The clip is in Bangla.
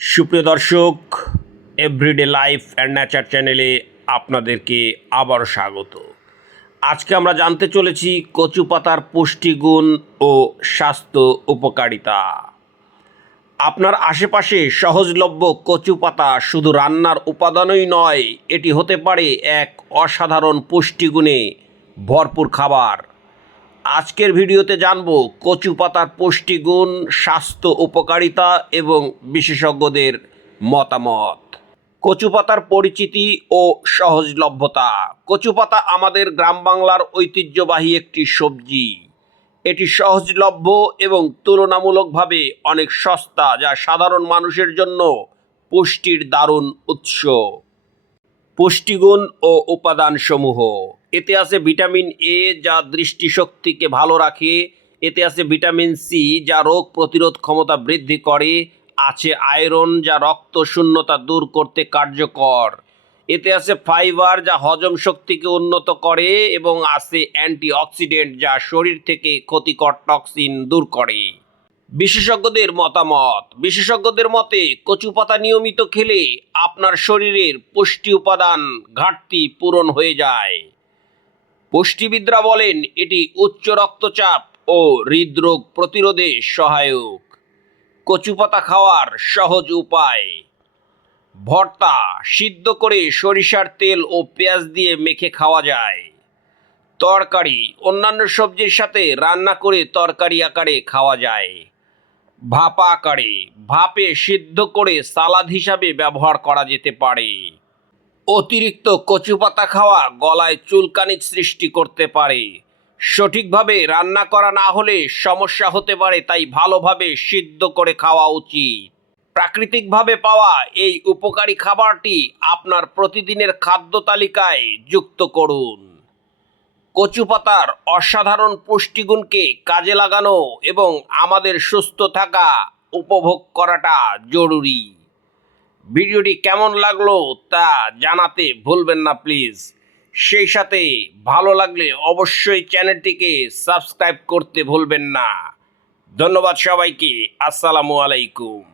সুপ্রিয় দর্শক এভরিডে লাইফ অ্যান্ড নেচার চ্যানেলে আপনাদেরকে আবার স্বাগত। আজকে আমরা জানতে চলেছি কচু পাতার পুষ্টিগুণ ও স্বাস্থ্য উপকারিতা। আপনার আশেপাশে সহজলভ্য কচু পাতা শুধু রান্নার উপাদানই নয়, এটি হতে পারে এক অসাধারণ পুষ্টিগুণে ভরপুর খাবার। আজকের ভিডিওতে জানব কচু পাতার পুষ্টিগুণ, স্বাস্থ্য উপকারিতা এবং বিশেষজ্ঞদের মতামত। কচু পাতার পরিচিতি ও সহজলভ্যতা। কচু পাতা আমাদের গ্রাম বাংলার ঐতিহ্যবাহী একটি সবজি। এটি সহজলভ্য এবং তুলনামূলকভাবে অনেক সস্তা, যা সাধারণ মানুষের জন্য পুষ্টির দারুণ উৎস। পুষ্টিগুণ ও উপাদানসমূহ। এতে আছে ভিটামিন এ যা দৃষ্টিশক্তিকে ভালো রাখে। এতে আছে ভিটামিন সি যা রোগ প্রতিরোধ ক্ষমতা বৃদ্ধি করে। আছে আয়রন যা রক্ত শূন্যতা দূর করতে কার্যকর। এতে আছে ফাইবার যা হজম শক্তিকে উন্নত করে এবং আছে অ্যান্টিঅক্সিডেন্ট যা শরীর থেকে ক্ষতিকর টক্সিন দূর করে। বিশেষজ্ঞদের মতামত। বিশেষজ্ঞদের মতে, কচু পাতা নিয়মিত খেলে আপনার শরীরের পুষ্টি উপাদান ঘাটতি পূরণ হয়ে যায়। পুষ্টিবিদরা বলেন, এটি উচ্চ রক্তচাপ ও হৃদরোগ প্রতিরোধে সহায়ক। কচু পাতা খাওয়ার সহজ উপায়। ভর্তা সিদ্ধ করে সরিষার তেল ও পেঁয়াজ দিয়ে মেখে খাওয়া যায়। তরকারি অন্যান্য সবজির সাথে রান্না করে তরকারি আকারে খাওয়া যায়। ভাপা আকারে ভাপে সিদ্ধ করে সালাদ হিসাবে ব্যবহার করা যেতে পারে। অতিরিক্ত কচু পাতা খাওয়া গলায় চুলকানি সৃষ্টি করতে পারে। সঠিকভাবে রান্না করা না হলে সমস্যা হতে পারে, তাই ভালোভাবে সিদ্ধ করে খাওয়া উচিত। প্রাকৃতিকভাবে পাওয়া এই উপকারী খাবারটি আপনার প্রতিদিনের খাদ্য তালিকায় যুক্ত করুন। কচু পাতার অসাধারণ পুষ্টিগুণকে কাজে লাগানো এবং আমাদের সুস্থ থাকা উপভোগ করাটা জরুরি। ভিডিওটি কেমন লাগল তা জানাতে ভুলবেন না প্লিজ। সেই সাথে ভালো লাগলে অবশ্যই চ্যানেলটিকে সাবস্ক্রাইব করতে ভুলবেন না। ধন্যবাদ সবাইকে। আসসালামু আলাইকুম।